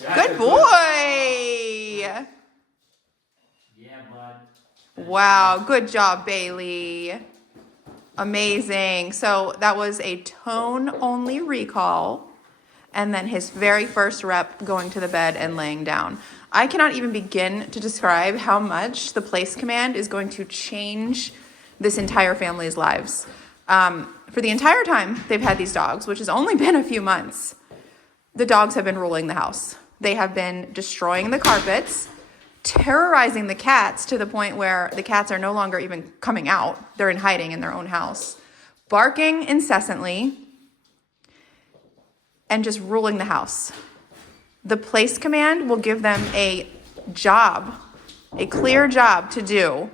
Good boy. Yeah, bud. Wow, good job, Bailey. Amazing. So that was a tone-only recall, and then his very first rep going to the bed and laying down. I cannot even begin to describe how much the place command is going to change this entire family's lives. For the entire time they've had these dogs, which has only been a few months, the dogs have been ruling the house. They have been destroying the carpets, terrorizing the cats to the point where the cats are no longer even coming out. They're in hiding in their own house, barking incessantly, and just ruling the house. The place command will give them a job, a clear job to do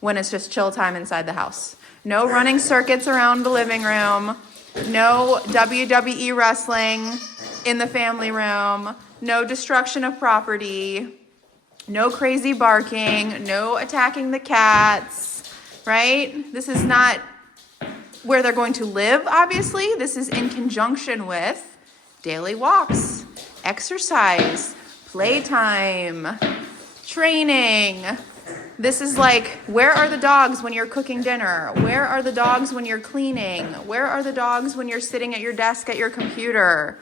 when it's just chill time inside the house. No running circuits around the living room, no WWE wrestling in the family room, no destruction of property, no crazy barking, no attacking the cats, right? This is not where they're going to live, obviously. This is in conjunction with daily walks, exercise, playtime, training. This is like, where are the dogs when you're cooking dinner? Where are the dogs when you're cleaning? Where are the dogs when you're sitting at your desk at your computer?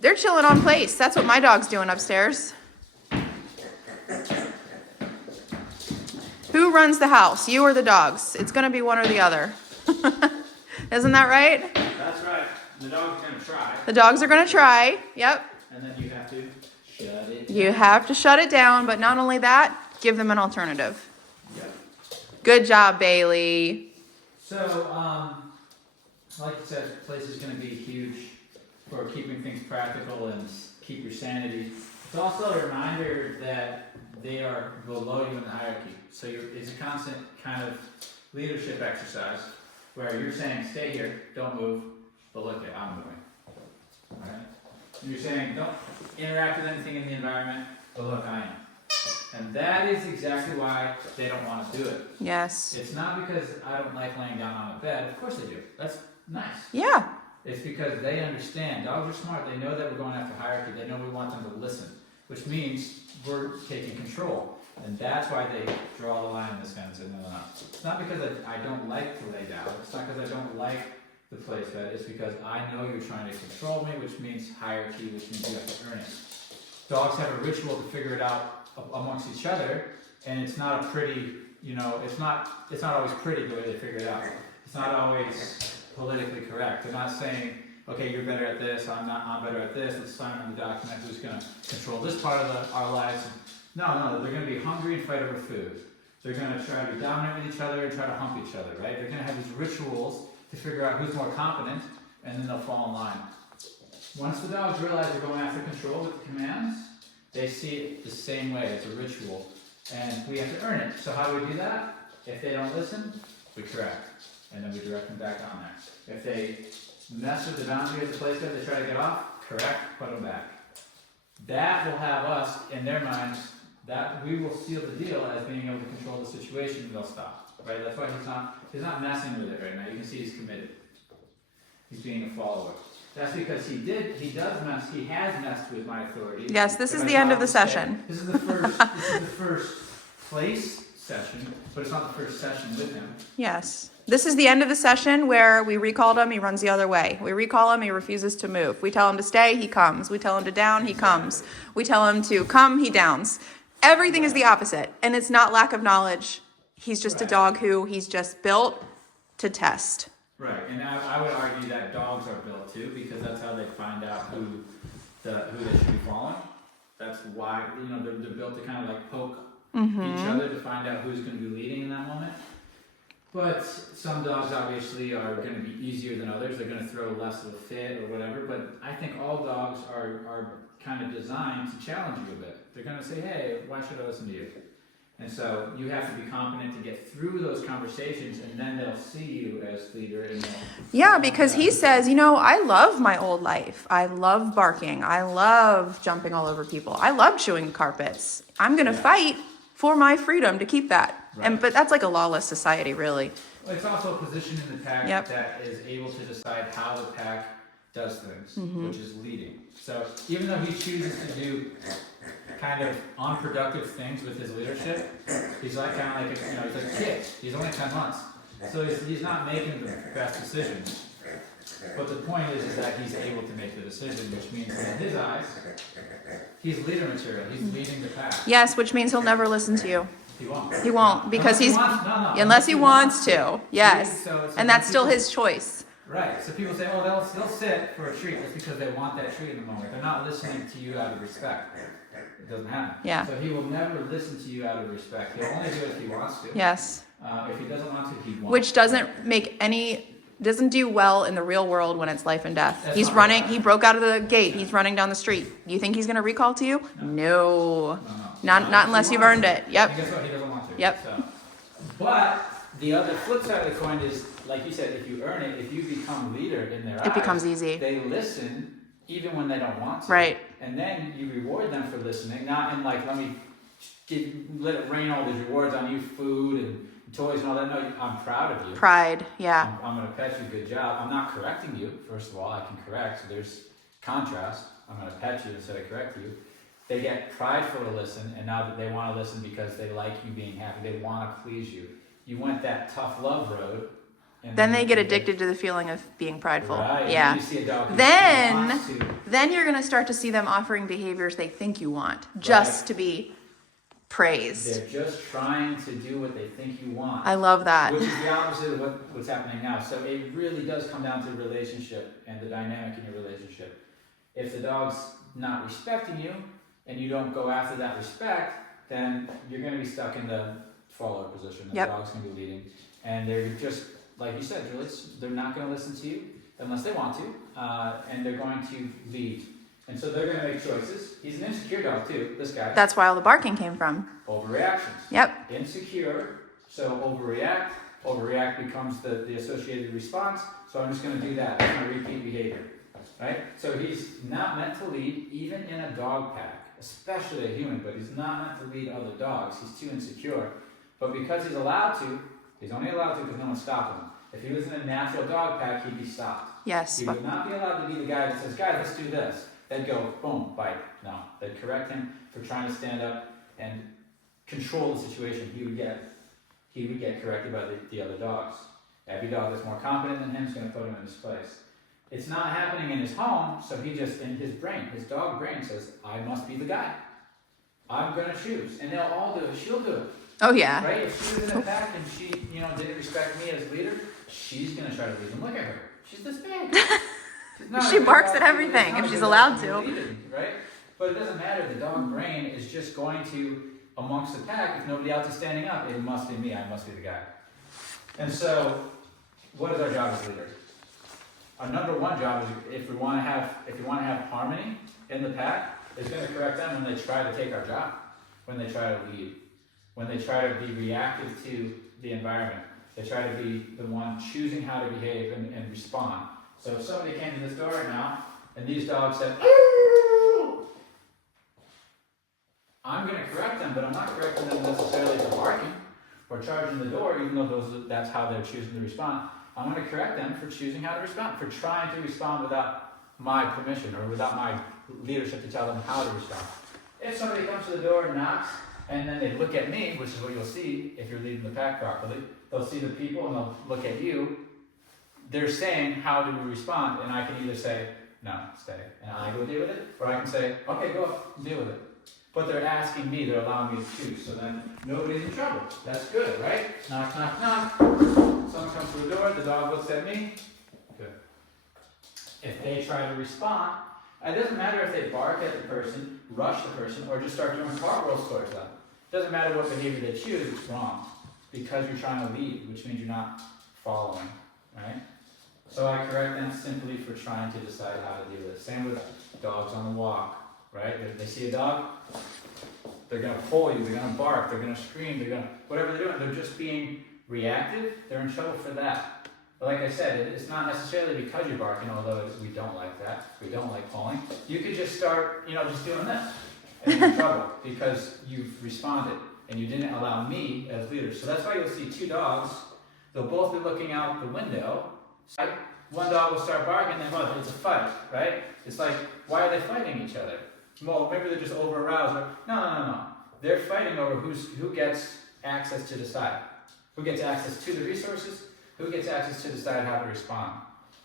They're chilling on place. That's what my dog's doing upstairs. Who runs the house, you or the dogs? It's going to be one or the other. Isn't that right? That's right. The dog's going to try. The dogs are going to try. Yep. And then you have to shut it. You have to shut it down, but not only that, give them an alternative. Yep. Good job, Bailey. So, like you said, the place is going to be huge for keeping things practical and keep your sanity. It's also a reminder that they are below you in the hierarchy. So it's a constant kind of leadership exercise where you're saying, stay here, don't move, but look, I'm moving. All right? And you're saying, don't interact with anything in the environment, but look, I am. And that is exactly why they don't want to do it. Yes. It's not because I don't like laying down on a bed. Of course they do. That's nice. Yeah. It's because they understand. Dogs are smart. They know that we're going after hierarchy. They know we want them to listen, which means we're taking control. And that's why they draw the line in this kind of say, no. It's not because I don't like to lay down. It's not because I don't like the place bed. It's because I know you're trying to control me, which means hierarchy, which means you have to earn it. Dogs have a ritual to figure it out amongst each other, and it's not a pretty, it's not always pretty the way they figure it out. It's not always politically correct. They're not saying, okay, you're better at this, I'm better at this, let's sign on the document who's going to control this part of our lives. No, they're going to be hungry and fight over food. They're going to try to be dominant with each other and try to hump each other, right? They're going to have these rituals to figure out who's more competent, and then they'll fall in line. Once the dogs realize they're going after control with the commands, they see it the same way. It's a ritual, and we have to earn it. So how do we do that? If they don't listen, we correct, and then we direct them back on there. If they mess with the boundary of the place that they try to get off, correct, put them back. That will have us, in their minds, that we will seal the deal as being able to control the situation, and they'll stop. Right? That's why he's not messing with it right now. You can see he's committed. He's being a follower. That's because he has messed with my authority. Yes, this is the end of the session. This is the first place session, but it's not the first session with him. Yes. This is the end of the session where we recalled him, he runs the other way. We recall him, he refuses to move. We tell him to stay, he comes. We tell him to down, he comes. We tell him to come, he downs. Everything is the opposite, and it's not lack of knowledge. He's just a dog who he's just built to test. Right, and I would argue that dogs are built too, because that's how they find out who they should be following. That's why, they're built to kind of like poke each other to find out who's going to be leading in that moment. But some dogs obviously are going to be easier than others. They're going to throw less of a fit or whatever. But I think all dogs are kind of designed to challenge you a bit. They're going to say, hey, why should I listen to you? And so you have to be competent to get through those conversations, and then they'll see you as leader. Yeah, because he says, I love my old life. I love barking. I love jumping all over people. I love chewing carpets. I'm going to fight for my freedom to keep that. Right. But that's like a lawless society, really. Well, it's also a position in the pack that is able to decide how the pack does things, which is leading. So even though he chooses to do kind of unproductive things with his leadership, he's like kind of like he's like a kid. He's only 10 months, so he's not making the best decisions. But the point is that he's able to make the decision, which means in his eyes, he's leader material. He's leading the pack. Yes, which means he'll never listen to you. He won't. He won't, because unless he wants to. Yes, and that's still his choice. Right. So people say, oh, they'll sit for a treat. That's because they want that treat in the moment. They're not listening to you out of respect. It doesn't happen. Yeah. So he will never listen to you out of respect. He'll only do it if he wants to. Yes. If he doesn't want to, he won't. Which doesn't do well in the real world when it's life and death. He's running. He broke out of the gate. He's running down the street. Do you think he's going to recall to you? No. Not unless you've earned it. Yep. And guess what? He doesn't want to. Yep. So. But the other flip side of the coin is, like you said, if you earn it, if you become leader in their eyes, It becomes easy. They listen even when they don't want to. Right. And then you reward them for listening, not in like, let it rain all these rewards on you, food and toys and all that. No, I'm proud of you. Pride. Yeah. I'm going to pet you. Good job. I'm not correcting you. First of all, I can correct. So there's contrast. I'm going to pet you instead of correct you. They get prideful to listen, and now that they want to listen because they like you being happy, they want to please you. You went that tough love road. And Then they get addicted to the feeling of being prideful. Right. Yeah. You see a dog who wants to. Then you're going to start to see them offering behaviors they think you want, just to be praised. They're just trying to do what they think you want. I love that. Which is the opposite of what's happening now. So it really does come down to the relationship and the dynamic in your relationship. If the dog's not respecting you, and you don't go after that respect, then you're going to be stuck in the follower position. The dog's going to be leading. And they're just, like you said, Julie, they're not going to listen to you unless they want to, and they're going to lead. And so they're going to make choices. He's an insecure dog too, this guy. That's why all the barking came from. Overreactions. Yep. Insecure, so overreact. Overreact becomes the associated response. So I'm just going to do that. I'm going to repeat behavior. Right? So he's not meant to lead even in a dog pack. Especially a human, but he's not meant to lead other dogs. He's too insecure. But because he's allowed to, he's only allowed to because no one's stopping him. If he was in a natural dog pack, he'd be stopped. Yes. He would not be allowed to be the guy that says, guys, let's do this. They'd go, boom, bite. No. They'd correct him for trying to stand up and control the situation. He would get corrected by the other dogs. Every dog that's more competent than him is going to put him in his place. It's not happening in his home, so he just, in his brain, his dog brain says, I must be the guy. I'm going to choose. And they'll all do it. She'll do it. Oh, yeah. Right? If she was in a pack and she, didn't respect me as leader, she's going to try to lead them. Look at her. She's this big. She barks at everything if she's allowed to. Right? But it doesn't matter. The dog brain is just going to, amongst the pack, if nobody else is standing up, it must be me. I must be the guy. And so, what is our job as leaders? Our number one job is if you want to have harmony in the pack, is going to correct them when they try to take our job, when they try to lead, when they try to be reactive to the environment. They try to be the one choosing how to behave and respond. So if somebody came to this door right now and these dogs said, "Ooh," I'm going to correct them, but I'm not correcting them necessarily for barking or charging the door, even though that's how they're choosing to respond. I'm going to correct them for choosing how to respond, for trying to respond without my permission or without my leadership to tell them how to respond. If somebody comes to the door and knocks, and then they look at me, which is what you'll see if you're leading the pack properly, they'll see the people and they'll look at you. They're saying, how do we respond? And I can either say, no, stay, and I go deal with it, or I can say, okay, go up and deal with it. But they're asking me, they're allowing me to choose, so then nobody's in trouble. That's good, right? Knock, knock, knock. Someone comes to the door, the dog looks at me. Good. If they try to respond, it doesn't matter if they bark at the person, rush the person, or just start doing cartwheels towards them. It doesn't matter what behavior they choose, it's wrong. Because you're trying to lead, which means you're not following, right? So I correct them simply for trying to decide how to do this. Same with dogs on the walk, right? If they see a dog, they're going to pull you, they're going to bark, they're going to scream, they're going to, whatever they're doing, they're just being reactive. They're in trouble for that. But like I said, it's not necessarily because you're barking, although we don't like that. We don't like pulling. You could just start, just doing this, and you're in trouble because you've responded and you didn't allow me as leader. So that's why you'll see two dogs. They'll both be looking out the window. one dog will start barking, and then well, it's a fight, right? It's like, why are they fighting each other? Well, maybe they're just over aroused. No. They're fighting over who gets access to decide. Who gets access to the resources, who gets access to decide how to respond.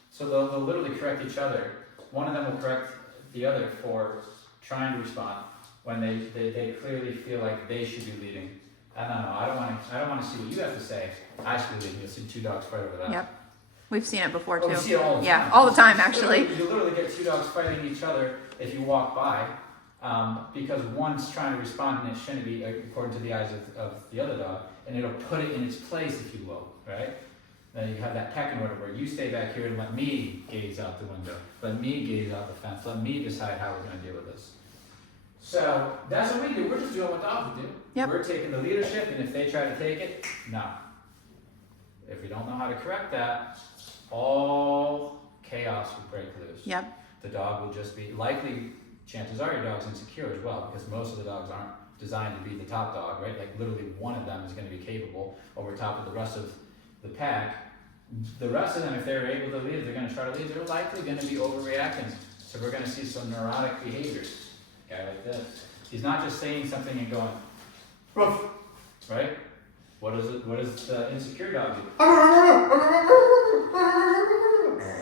So they'll literally correct each other. One of them will correct the other for trying to respond when they clearly feel like they should be leading. I don't want to see what you have to say. I should be leading. You'll see two dogs fight over that. Yep. We've seen it before too. We see it all the time. Yeah, all the time actually. You literally get two dogs fighting each other if you walk by, because one's trying to respond and it shouldn't be according to the eyes of the other dog, and it'll put it in its place, if you will, right? Then you have that pecking order where you stay back here and let me gaze out the window, let me gaze out the fence, let me decide how we're going to deal with this. So that's what we do. We're just doing what dogs do. Yep. We're taking the leadership, and if they try to take it, no. If we don't know how to correct that, all chaos will break loose. Yep. The dog will just be likely. Chances are your dog's insecure as well, because most of the dogs aren't designed to be the top dog, right? Like literally one of them is going to be capable over top of the rest of the pack. The rest of them, if they're able to lead, they're going to try to lead. They're likely going to be overreacting. So we're going to see some neurotic behaviors. A guy like this, he's not just saying something and going, "Ruff," right? What does the insecure dog do?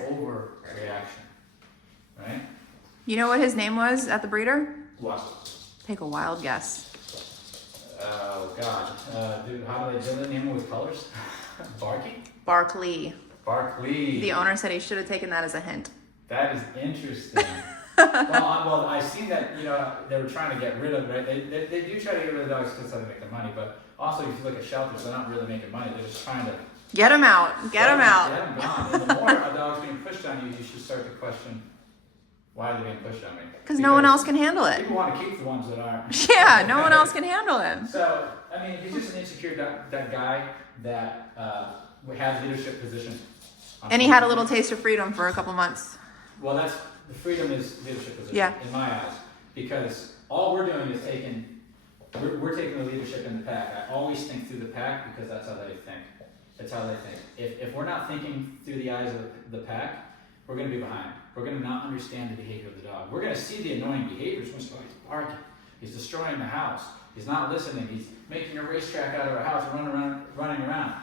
Overreaction, right? You know what his name was at the breeder? What? Take a wild guess. Oh God, dude, how do they name it with colors? Barky? Barkley. Barkley. The owner said he should have taken that as a hint. That is interesting. well, I seen that, they were trying to get rid of, right? They do try to get rid of dogs because they make the money, but also if you look at shelters, they're not really making money. They're just trying to get him out. Get him out. Get him gone. And the more a dog's being pushed on you, you should start to question, why are they being pushed on me? Because no one else can handle it. People want to keep the ones that aren't. Yeah, no one else can handle him. So, I mean, he's just an insecure that guy that has leadership positions. And he had a little taste of freedom for a couple months. Well, the freedom is leadership position, yeah, in my eyes, because all we're doing is we're taking the leadership in the pack. I always think through the pack because that's how they think. That's how they think. If we're not thinking through the eyes of the pack, we're going to be behind. We're going to not understand the behavior of the dog. We're going to see the annoying behaviors. He's barking. He's destroying the house. He's not listening. He's making a racetrack out of our house and running around.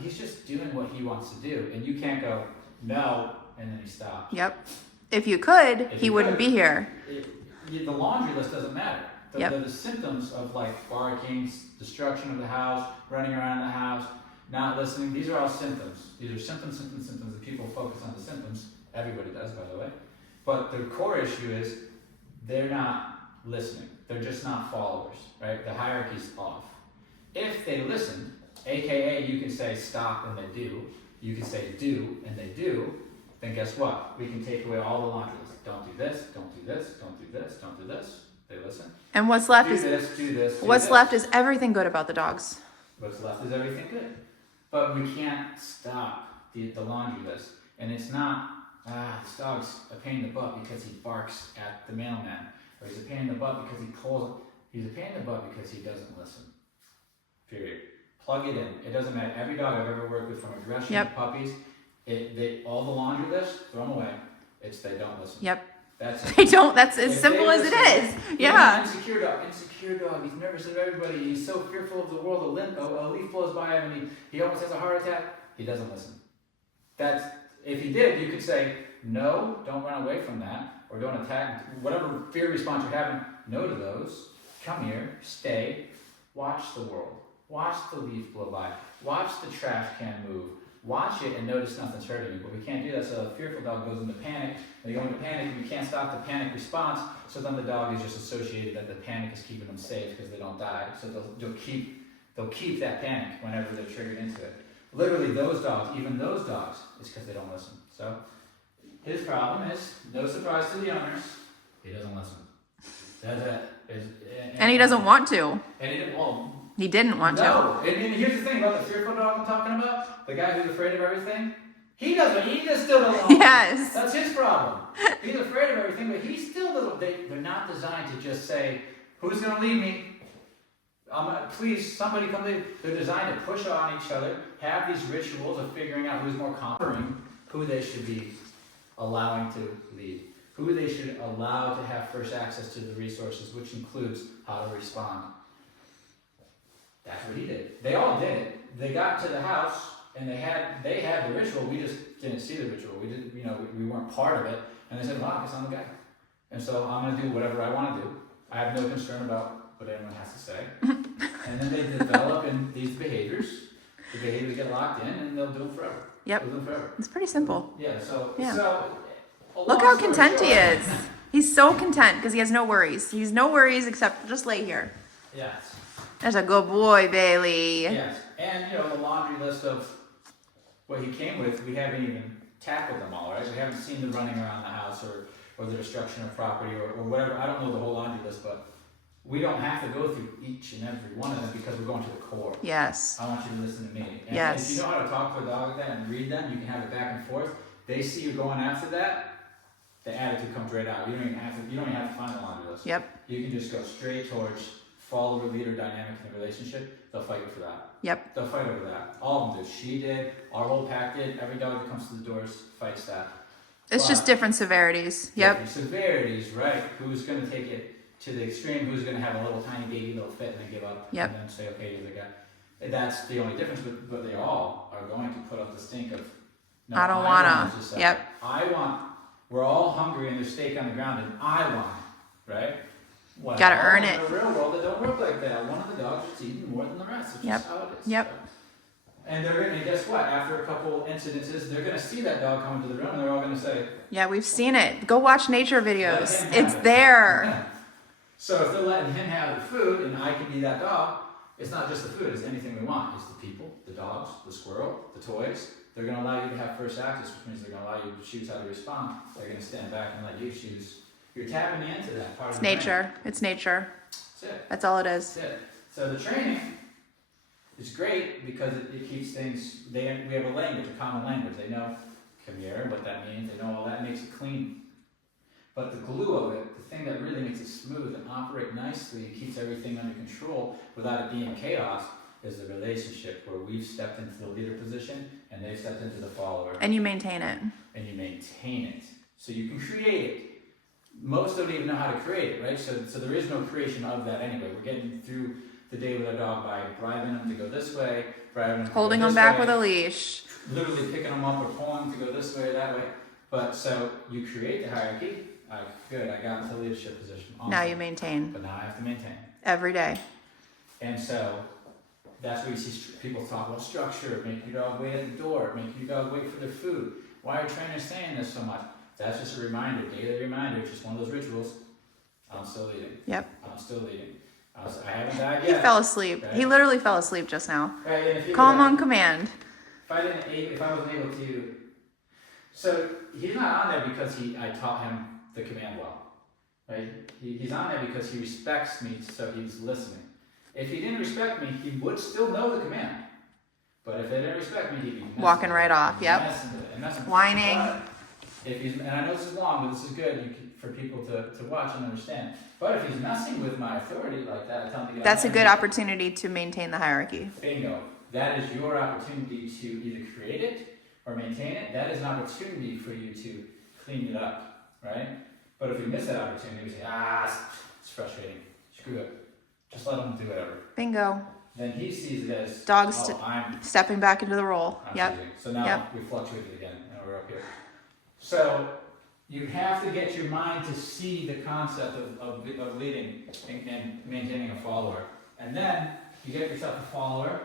He's just doing what he wants to do, and you can't go no, and then he stops. Yep. If you could, he wouldn't be here. The laundry list doesn't matter. Yep. The symptoms of like barking, destruction of the house, running around the house, not listening, these are all symptoms. These are symptoms, and people focus on the symptoms. Everybody does, by the way. But the core issue is they're not listening. They're just not followers, right? The hierarchy's off. If they listen, AKA you can say stop and they do, you can say do and they do, then guess what? We can take away all the laundry list. Don't do this, don't do this, don't do this, don't do this. They listen. And what's left do is this, do this, do what's this. left is everything good about the dogs. What's left is everything good. But we can't stop the laundry list. And it's not, this dog's a pain in the butt because he barks at the mailman. Or he's a pain in the butt because he's a pain in the butt because he doesn't listen. Period. Plug it in. It doesn't matter. Every dog I've ever worked with, from aggression to puppies, all the laundry list, throw them away. It's they don't listen. Yep. That's they don't. That's as simple as it is. Yeah. Insecure dog. He's nervous of everybody. He's so fearful of the world. A leaf blows by him and he almost has a heart attack. He doesn't listen. If he did, you could say, no, don't run away from that, or don't attack. Whatever fear response you're having, no to those. Come here, stay, watch the world. Watch the leaf blow by. Watch the trash can move. Watch it and notice nothing's hurting you. But we can't do that, so the fearful dog goes into panic. They go into panic, and you can't stop the panic response, so then the dog is just associated that the panic is keeping them safe because they don't die. So they'll keep that panic whenever they're triggered into it. Literally, those dogs, even those dogs, is because they don't listen. So his problem is, no surprise to the owners, he doesn't listen. That's it. And he doesn't want to. And he didn't. He didn't want to. No, and here's the thing about the fearful dog I'm talking about, the guy who's afraid of everything, he just still doesn't want Yes. That's his problem. He's afraid of everything, but he still doesn't, they're not designed to just say, who's going to lead me? Please, somebody come lead. They're designed to push on each other, have these rituals of figuring out who's more competent, who they should be allowing to lead, who they should allow to have first access to the resources, which includes how to respond. That's what he did. They all did it. They got to the house and they had the ritual. We just didn't see the ritual. We didn't, we weren't part of it. And they said, "Well, I guess I'm the guy. And so I'm going to do whatever I want to do. I have no concern about what anyone has to say." And then they develop in these behaviors. The behaviors get locked in, and they'll do them forever. Yep. They'll do them forever. It's pretty simple. Yeah. So Look how content he is. He's so content because he has no worries. He's no worries except just lay here. Yes. There's a good boy, Bailey. Yes. And the laundry list of what he came with, we haven't even tackled them all, right? We haven't seen the running around the house or the destruction of property or whatever. I don't know the whole laundry list, but we don't have to go through each and every one of them because we're going to the core. Yes. I want you to listen to me. And Yes. if you know how to talk to a dog like that and read them, you can have it back and forth. They see you going after that, the attitude comes right out. You don't even have to find the laundry list. Yep. You can just go straight towards follower-leader dynamic in the relationship. They'll fight you for that. Yep. They'll fight over that. All of them do. She did. Our whole pack did. Every dog that comes to the doors fights that. It's just different severities. Yep. Different severities, right? Who's going to take it to the extreme? Who's going to have a little tiny baby that'll fit and then give up? Yep. And then say, "Okay, you're the guy." That's the only difference, but they all are going to put up the stink of, "No, I don't wanna." just say, Yep. We're all hungry and there's steak on the ground and I want it, right? Well, Gotta earn it. In the real world, it don't work like that. One of the dogs is eating more than the rest. It's just how it is. Yep. And they're going to, guess what? After a couple incidences, they're going to see that dog come into the room and they're all going to say, Yeah, we've seen it. Go watch nature videos. "Let him It's have it." there. Yeah. So if they're letting him have the food and I can be that dog, it's not just the food, it's anything we want. It's the people, the dogs, the squirrel, the toys. They're going to allow you to have first access, which means they're going to allow you to choose how to respond. They're going to stand back and let you choose. You're tapping into that part It's of the brain. nature. It's nature. That's it. That's all it is. That's it. So the training is great because it keeps things, we have a language, a common language. They know come here, what that means. They know all that makes it clean. But the glue of it, the thing that really makes it smooth and operate nicely and keeps everything under control without it being chaos, is the relationship where we've stepped into the leader position and they've stepped into the follower. And you maintain it. And you maintain it. So you can create it. Most don't even know how to create it, right? So there is no creation of that anyway. We're getting through the day with our dog by bribing them to go this way, bribing them to Holding go them this back way, with a leash. literally picking them up or pulling them to go this way or that way. But so you create the hierarchy. Good, I got into the leadership position. Awesome. Now you maintain. But now I have to maintain. Every day. And so that's where you see people talk about structure, make your dog wait at the door, make your dog wait for their food. Why are trainers saying this so much? That's just a reminder, daily reminder, it's just one of those rituals. I'm still leading. Yep. I'm still leading. I haven't died He yet. fell asleep. Right? He literally fell asleep just now. Right, and if you Calm on command. if I wasn't able to, so he's not on there because I taught him the command well, right? He's on there because he respects me, so he's listening. If he didn't respect me, he would still know the command. But if they didn't respect me, he'd be Walking right off. Yep. messing with it and messing with it. Whining. But if he's, and I know this is long, but this is good for people to watch and understand. But if he's messing with my authority like that, I tell him to get That's a out. good opportunity to maintain the hierarchy. Bingo. That is your opportunity to either create it or maintain it. That is an opportunity for you to clean it up, right? But if we miss that opportunity, we say, it's frustrating. Screw it. Just let him do whatever. Bingo. Then he sees it as, Dogs I'm stepping back into the role. Yep. cheating. So now Yep. we fluctuated again, and we're up here. So you have to get your mind to see the concept of leading and maintaining a follower. And then you get yourself a follower,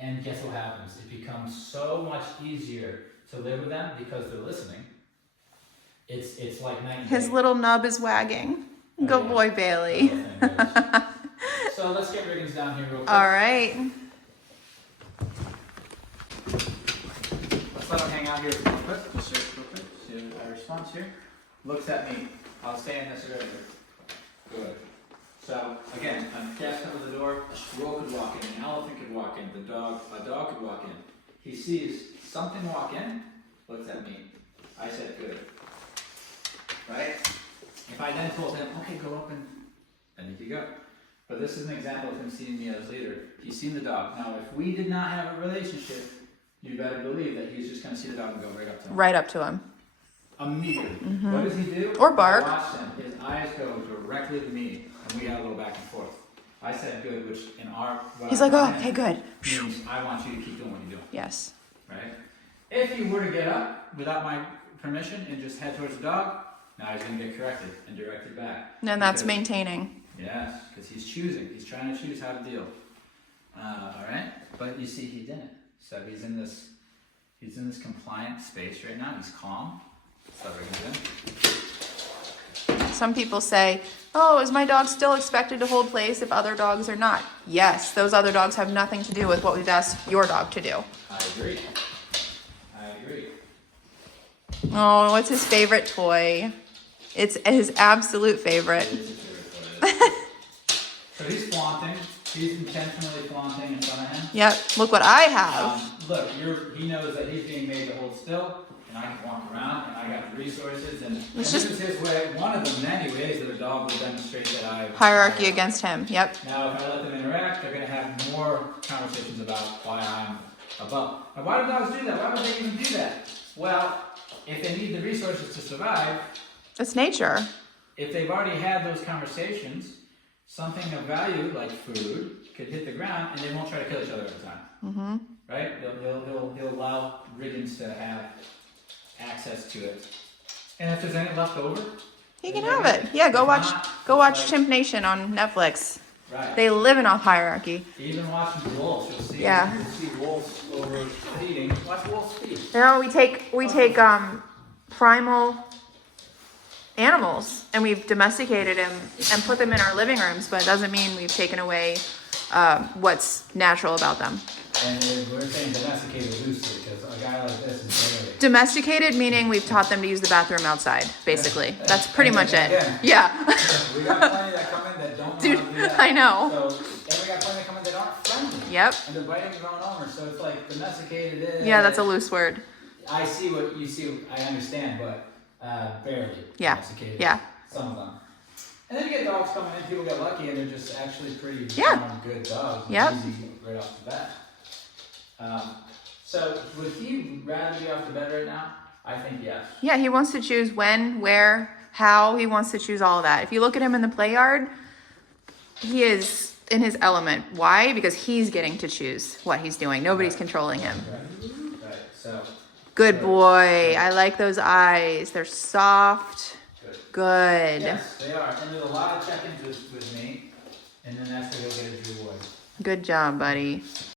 and guess what happens? It becomes so much easier to live with them because they're listening. It's like 90 His days. little nub is wagging. Oh, Good yeah. boy, Bailey. So let's get Riggins down here real quick. All right. Let's let him hang out here real quick. Just real quick. See our response here. Looks at me. I'll stay in this area. Good. So again, a cat comes to the door. A squirrel could walk in. An elephant could walk in. A dog could walk in. He sees something walk in. Looks at me. I said good. Right? If I then told him, okay, go up and then he could go. But this is an example of him seeing me as leader. He's seen the dog. Now, if we did not have a relationship, you better believe that he's just going to see the dog and go right up to him. Right up to him. Immediately. What does he do? Or bark. I watched him. His eyes go directly to me, and we got a little back and forth. I said good, which in our... He's like, oh, okay, good. Means I want you to keep doing what you're doing. Yes. Right? If you were to get up without my permission and just head towards the dog, now he's going to get corrected and directed back. And that's maintaining. Yes, because he's choosing. He's trying to choose how to deal. All right? But you see, he didn't. So he's in this compliant space right now. He's calm. So Some people say, oh, is my dog still expected to hold place if other dogs are not? Yes, those other dogs have nothing to do with what we've asked your dog to do. I agree. Oh, what's his favorite toy? It's his absolute favorite. It is his favorite toy. So he's flaunting. He's intentionally flaunting in front of him. Yep, look what I have. Look, he knows that he's being made to hold still, and I can walk around, and I got the resources, and this is his way, one of the many ways that a dog will demonstrate that I... Hierarchy against him, yep. Now, if I let them interact, they're going to have more conversations about why I'm above. And why do dogs do that? Why would they even do that? Well, if they need the resources to survive... It's nature. If they've already had those conversations, something of value, like food, could hit the ground, and they won't try to kill each other every time. Mm-hmm. Right? He'll allow Riggins to have access to it. And if there's any left over, he can have it. Yeah, go watch Chimp Nation on Netflix. Right. They live in a hierarchy. Even watching wolves, you'll see. Yeah. You'll see wolves over feeding. Watch wolves feed. You know, we take primal animals and we've domesticated them and put them in our living rooms, but it doesn't mean we've taken away what's natural about them. And we're saying domesticated loosely because a guy like this is very... Domesticated meaning we've taught them to use the bathroom outside, basically. That's pretty much it. Yeah. We got plenty that come in that don't know Dude, how to do that. I know. So, and we got plenty that come in that aren't friendly. Yep. And they're biting their own owners, so it's like domesticated is... Yeah, that's a loose word. I see what you see, I understand, but barely Yeah. domesticated. Yeah. Some of them. And then you get dogs coming in, people get lucky, and they're just actually pretty good dogs. Yep. Easy right off the bat. So would he rather be off the bed right now? I think yes. Yeah, he wants to choose when, where, how. He wants to choose all of that. If you look at him in the play yard, he is in his element. Why? Because he's getting to choose what he's doing. Nobody's controlling him. Right. So. Good boy. I like those eyes. They're soft. Good. Yes, they are. And there's a lot of check-ins with me, and then that's where he'll get his reward. Good job, buddy.